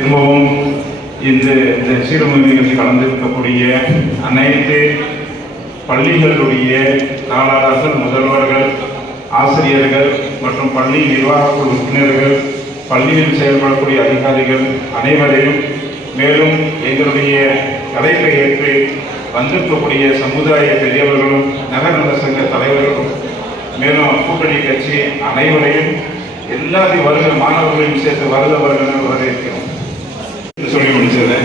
திரும்பவும் இந்த சீர்மிகு நிகழ்ச்சி கலந்திருக்கக்கூடிய அனைத்து பள்ளிகளுடைய தாளாளர்கள், முதல்வர்கள், ஆசிரியர்கள் மற்றும் பள்ளி நிர்வாக உறுப்பினர்கள், பள்ளியில் செயல்படக்கூடிய அதிகாரிகள் அனைவரையும், மேலும் எங்களுடைய அழைப்பை ஏற்று வந்திருக்கக்கூடிய சமுதாய பெரியவர்களும் நகர்நல சங்க தலைவர்களும் மேலும் கூட்டணி கட்சி அனைவரையும் எல்லாத்தையும் வருகிற மாணவர்களையும் சேர்த்து வருகிறவர்கள் வரவேற்கிறோம் சொல்லி முடிச்சது.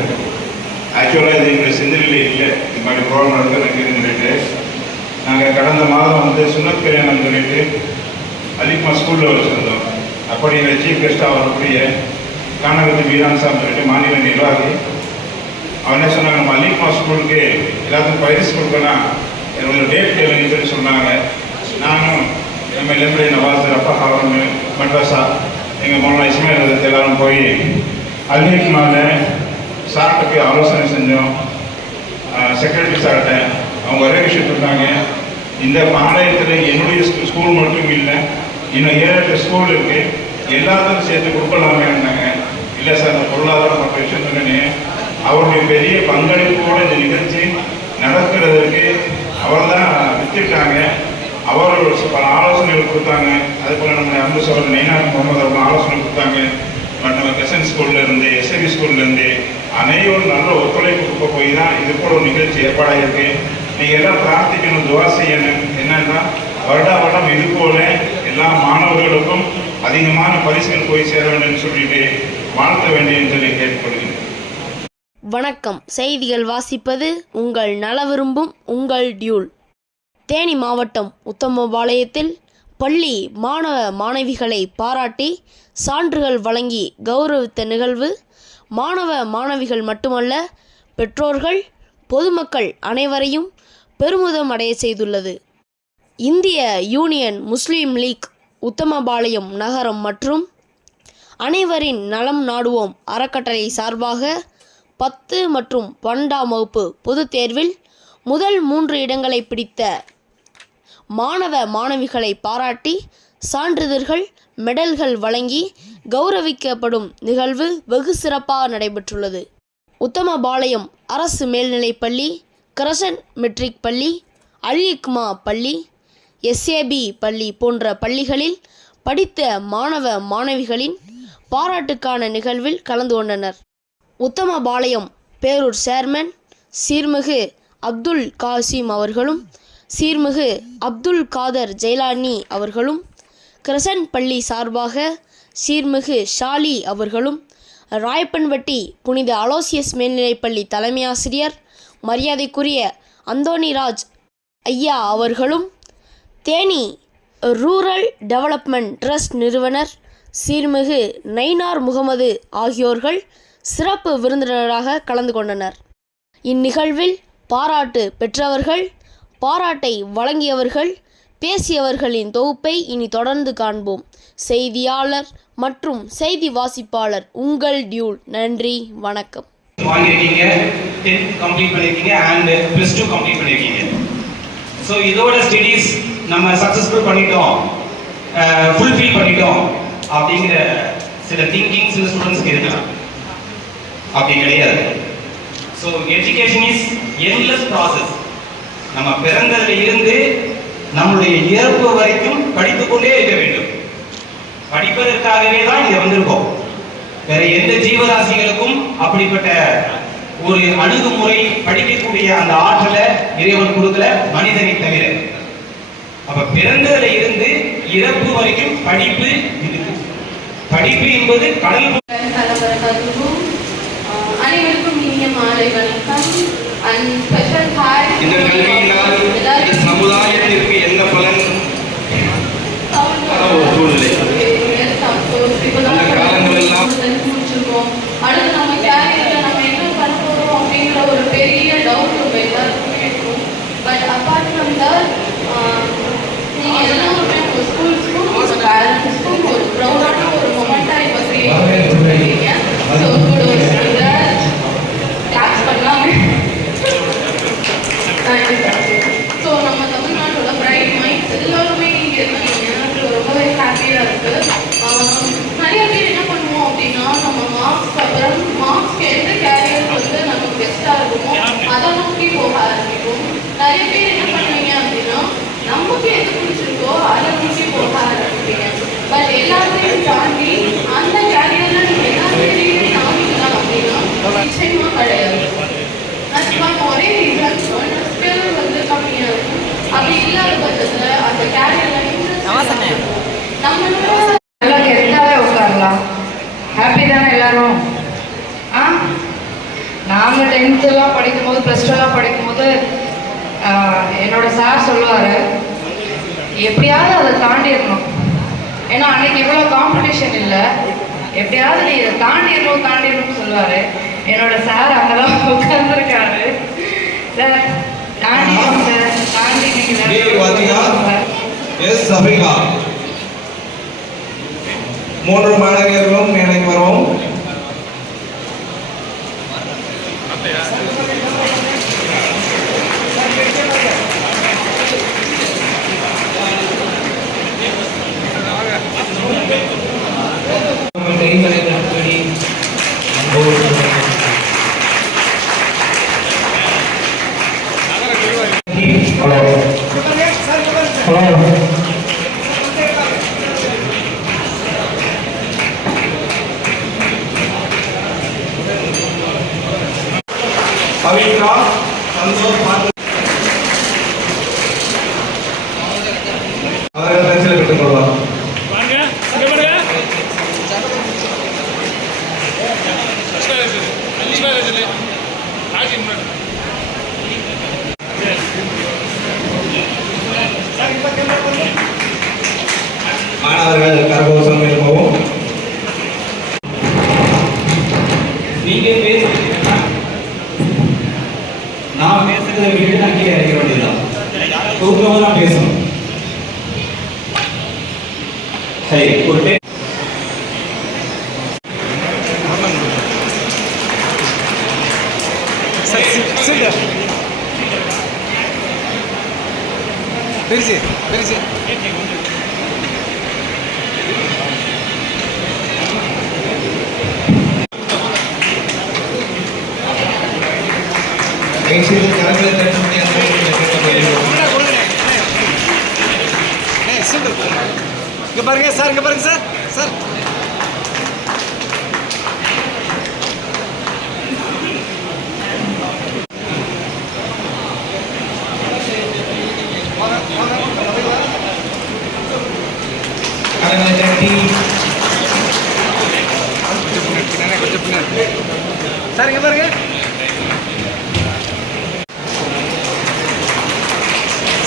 ஆக்சுவலாக இது எங்கள் சிந்தனையில் இல்லை, இந்த மாதிரி ப்ரோக்ராம் நடக்குதுன்னு சொல்லிட்டு நாங்கள் கடந்த மாதம் சுனத் கல்யாணம் சொல்லிட்டு அலிமா ஸ்கூலில் வச்சுருந்தோம். அப்படி எங்கள் சீஃப் கெஸ்டாக வரக்கூடிய கானகத்து வீரான் சார் சொல்லிட்டு மாநில நிர்வாகி அவன் என்ன சொன்னாங்க, நம்ம அலிமா ஸ்கூலுக்கு எல்லாத்துக்கும் பயிற்சி கொடுக்கணும், என்னோட டேட் கேளுங்கன்னு சொல்லி சொன்னாங்க. நானும் எங்கள் லெம்படி நவாஸ், அப்பா ஹாரன், மட்ராசா, எங்கள் மௌலானா இஸ்மாயில் எல்லாரும் போய் அலிமாவில் சார்கிட்ட ஆலோசனை செஞ்சோம். செக்ரட்டரி சார்கிட்ட அவங்க ஒரே விஷயம் சொன்னாங்க, இந்த பாளையத்தில் என்னுடைய ஸ்கூல் மட்டும் இல்லை, இன்னும் 7-8 ஸ்கூல் இருக்குது, எல்லாத்துக்கும் சேர்த்து கொடுக்கலாமேன்னாங்க. இல்லை சார், இந்த பொருளாதாரம் மற்ற விஷயம் சொன்னேன்னு அவருடைய பெரிய பங்களிப்போடு இந்த நிகழ்ச்சி நடக்கிறதுக்கு அவர் தான் வித்துட்டாங்க. அவர் பல ஆலோசனைகள் கொடுத்தாங்க. அதுபோல் நம்ம அன்பு சோழர் நெய்னார் முகமது அவர்கள் ஆலோசனை கொடுத்தாங்க. நம்ம கெசன் ஸ்கூல்லேருந்து, எஸ்ஐவி ஸ்கூல்லேருந்து அனைவரும் நல்ல ஒத்துழைப்பு கொடுக்க போய் தான் இது போல ஒரு நிகழ்ச்சி ஏற்பாடாகிருக்கு. நீங்கள் எல்லாம் பிரார்த்திக்கணும், துவா செய்யணும். என்னன்னா வருடம் இது போல எல்லா மாணவர்களுக்கும் அதிகமான பரிசுகள் போய் சேர வேண்டும் சொல்லிட்டு வாழ்த்த வேண்டும் சொல்லி கேட்டுக்கொள்கிறேன். வணக்கம். செய்திகள் வாசிப்பது உங்கள் நல விரும்பும் உங்கள் டியூல். தேனி மாவட்டம் உத்தமபாளையத்தில் பள்ளி மாணவ மாணவிகளை பாராட்டி சான்றுகள் வழங்கி கௌரவித்த நிகழ்வு மாணவ மாணவிகள் மட்டுமல்ல, பெற்றோர்கள், பொதுமக்கள் அனைவரையும் பெருமிதம் அடைய செய்துள்ளது. இந்திய யூனியன் முஸ்லீம் லீக் உத்தமபாளையம் நகரம் மற்றும் அனைவரின் நலம் நாடுவோம் அறக்கட்டளை சார்பாக 10 மற்றும் 12ஆம் வகுப்பு பொதுத் தேர்வில் முதல் 3 இடங்களை பிடித்த மாணவ மாணவிகளை பாராட்டி சான்றிதழ்கள், மெடல்கள் வழங்கி கௌரவிக்கப்படும் நிகழ்வு வெகு சிறப்பாக நடைபெற்றுள்ளது. உத்தமபாளையம் அரசு மேல்நிலைப்பள்ளி, கிரசன்ட் மெட்ரிக் பள்ளி, அல்-இக்மா பள்ளி, எஸ்ஏபி பள்ளி போன்ற பள்ளிகளில் படித்த மாணவ மாணவிகளின் பாராட்டுக்கான நிகழ்வில் கலந்து கொண்டனர். உத்தமபாளையம் பேரூர் சேர்மன் சீர்மிகு அப்துல் காசிம் அவர்களும், சீர்மிகு அப்துல் காதர் ஜெயலானி அவர்களும், கிரசன்ட் பள்ளி சார்பாக சீர்மிகு ஷாலி அவர்களும், ராயப்பன்பட்டி புனித அலோசியஸ் மேல்நிலைப்பள்ளி தலைமை ஆசிரியர் மரியாதைக்குரிய அந்தோணிராஜ் ஐயா அவர்களும், தேனி ரூரல் டெவலப்மெண்ட் ட்ரஸ்ட் நிறுவனர் சீர்மிகு நைனார் முகமது ஆகியோர்கள் சிறப்பு விருந்தினராக கலந்து கொண்டனர். இந்நிகழ்வில் பாராட்டு பெற்றவர்கள், பாராட்டை வழங்கியவர்கள், பேசியவர்களின் தொகுப்பை இனி தொடர்ந்து காண்போம். செய்தியாளர் மற்றும் செய்தி வாசிப்பாளர் உங்கள் டியூல். நன்றி, வணக்கம். வாங்கியிருக்கீங்க, 10th கம்ப்ளீட் பண்ணியிருக்கீங்க அண்ட் +2 கம்ப்ளீட் பண்ணியிருக்கீங்க. ஸோ இதோட ஸ்டடீஸ் நம்ம சக்ஸஸ்ஃபுல் பண்ணிட்டோம், ஃபுல்ஃபில் பண்ணிட்டோம் அப்படிங்கிற சில திங்கிங் சில ஸ்டூடெண்ட்ஸ்க்கு இருக்கலாம். அப்படி கிடையாது. So education is endless process. நம்ம பிறந்ததில் இருந்து நம்மளுடைய இறப்பு வரைக்கும் படித்துக்கொண்டே இருக்க வேண்டும். படிப்பதற்காகவே தான் இங்கே வந்திருக்கோம். வேற எந்த ஜீவராசிகளுக்கும் அப்படிப்பட்ட ஒரு அணுகுமுறை, படிக்கக்கூடிய அந்த ஆற்றலை இறைவன் கொடுக்கல, மனிதனை தவிர. அப்ப பிறந்ததில் இருந்து இறப்பு வரைக்கும் படிப்பு இருக்கு. படிப்பு என்பது கடல். அனைவருக்கும் இனிய மாலை வணக்கம். இந்த கல்வியினால் சமுதாயத்திற்கு என்ன பலன்? சூழ்நிலை முடிச்சிருக்கோம். அடுத்து நம்ம கேரியர்ல நம்ம என்ன பண்ண போறோம் அப்படிங்கிற ஒரு பெரிய டவுட் நம்ம எல்லாருக்குமே இருக்கும். பட் அப்பார்ட் ஃப்ரம் தட், நீங்க எல்லாருமே உங்க ஸ்கூல்ஸ்க்கும் உங்க பேரண்ட்ஸ்க்கும் ஒரு ப்ரௌடான ஒரு மொமெண்டா இப்போ கிரியேட் பண்ணிருக்கீங்க. ஸோ கிளாஸ் பண்ணலாமே. ஸோ நம்ம தமிழ்நாட்டோட பிரைட் மைண்ட்ஸ் எல்லாருமே இங்கே இருக்கீங்க. எனக்கு ரொம்பவே ஹாப்பியாக இருக்குது. நிறைய பேர் என்ன பண்ணுவோம் அப்படின்னா, நம்ம மார்க்ஸ் அப்புறம் 10th படிக்கும்போது +2 படிக்கும்போது என்னோட சார் சொல்லுவார், எப்படியாவது அதை தாண்டிடணும், ஏன்னா அன்னைக்கு இவ்வளோ காம்படிஷன் இல்லை, எப்படியாவது நீ இதை தாண்டிடணும்னு சொல்லுவார். என்னோட சார் அங்கே தான் உட்காந்துருக்காரு. சார் தாண்டி எஸ் சபிகா. 3 மாணவியர்களும் மேடைக்கு வருவோம். பவித்ரா சந்தோஷ் அவர்கள் பரிசில் பெற்றுக் கொள்வார். மாணவர்கள் கரகோஷம் எழுப்பவும். நீங்க பேசுறீங்க, நான் பேசுறதை விட்டு நான் கீழே இறக்க வேண்டியதுதான். தூக்கமா தான் பேசணும். சரி, ஒரு கரங்களை தட்டும்படி இங்க பாருங்க சார், இங்க பாருங்க சார். சார் கரங்களை தட்டி கொஞ்சம் பின்னாடி சார், இங்க பாருங்க.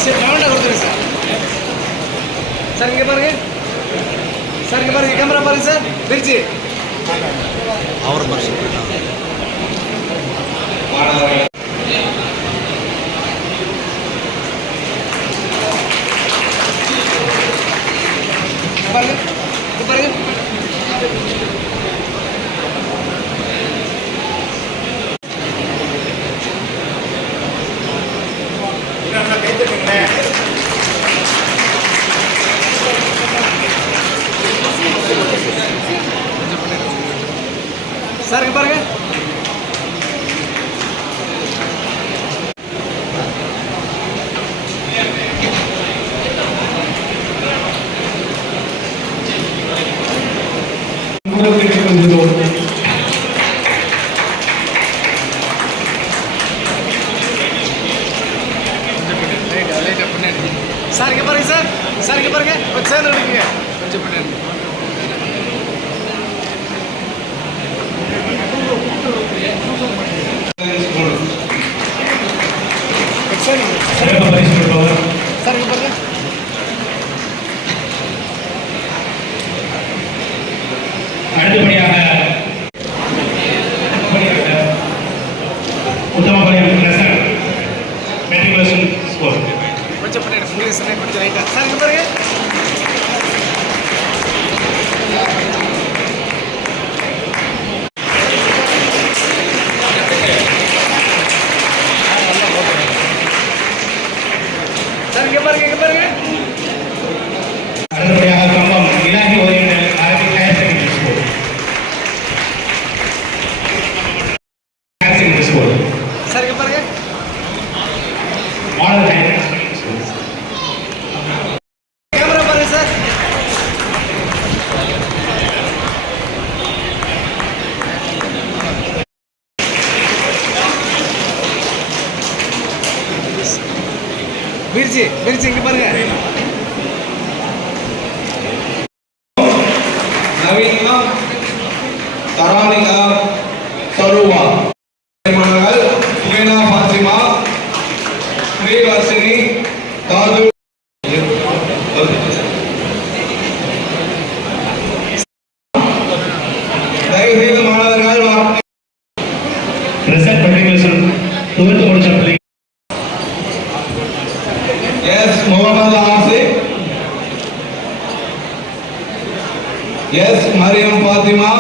சரி, ரவுண்டா கொடுத்துருங்க சார். சார் இங்க பாருங்க. சார் இங்க பாருங்க, கேமரா பாருங்க சார். திருச்சி அவர் பரிசு மாணவர்கள் பாருங்க, இங்க பாருங்க. சார் இங்க பாருங்க. சார் இங்க பாருங்க சார். சார் இங்க பாருங்க, கொஞ்சம் சேர்ந்து எடுக்குங்க, கொஞ்சம் பின்னாடி. சார் இங்க பாருங்க. அடுத்தபடியாக உத்தம மெட்ரிகுலேஷன் ஸ்கோர். கொஞ்சம் பின்னாடி கொஞ்சம் லைட்டா. சார் இங்க பாருங்க. சார் இங்க பாருங்க, இங்க பாருங்க. அடுத்தபடியாக கம்பம் இலாகி oriental Arabic higher secondary school. Higher secondary school. Sir இங்க பாருங்க. Model higher secondary school. Camera பாருங்க சார். விரிச்சி இங்க பாருங்க. நவீனா தரானிகா சருவா மாணவர்கள் present matriculation 12th முடிச்ச பிள்ளை Yes, Muhammad Asif. Yes, Mariam Fatima.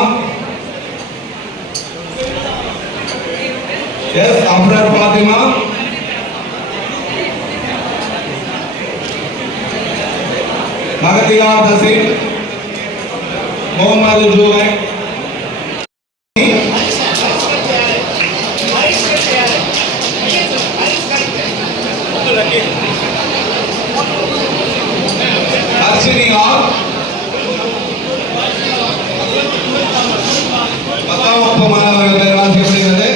Yes, Abrar Fatima. Magatia Dasit. Muhammad Juwai. Arshini R. பத்தாம் வகுப்பு மாணவர்கள் பேர் வாசிக்கப்படுகிறது.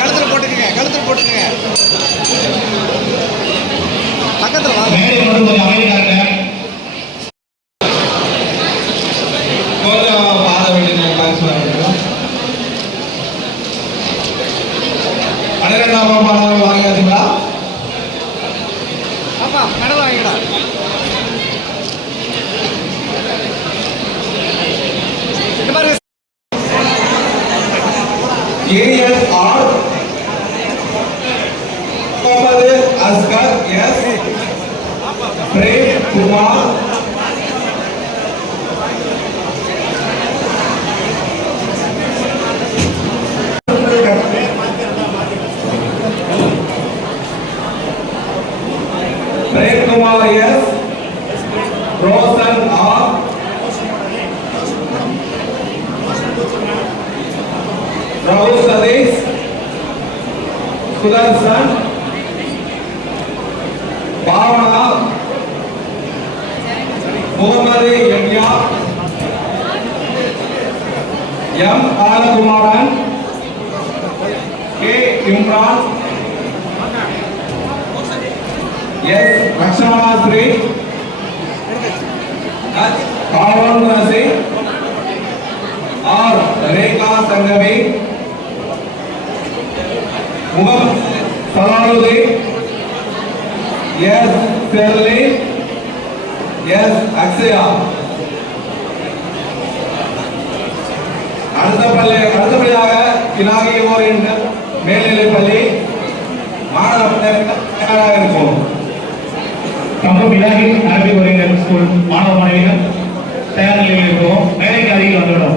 கழுத்துல போட்டுக்கங்க பக்கத்துல வாங்க. மேடை மட்டும் கொஞ்சம் அமைதியாங்க. கொஞ்சம் பாட வேண்டிய கிளாஸ் வரும். 12ஆம் வகுப்பு மாணவர்கள் வாங்கியாச்சுங்களா? ஆமா மெடல் வாங்கிடா. இந்த பாருங்க. Areas are Muhammad Asghar, yes. Prem Kumar. Prem Kumar, yes. Rosan R. Rahul Sadiq, Sudarshan, Bhavana, Muhammad Yahya, M. Alakumaran, K. Imran, S. Lakshmana Sri, H. Pawan Nasi, R. Rekha Sangavi, Muhammad Salaluddin, yes, Shirley, yes, Akshaya. அடுத்தபடியாக இலாகி oriental மேல்நிலைப்பள்ளி மாணவர்கள் தயாராக இருக்கும். கம்பம் இலாகி Arabic oriental school மாணவ மாணவிகள் தயார் நிலையில் இருக்கவும் மேலைக்கு அருகில் வந்துவிடும்.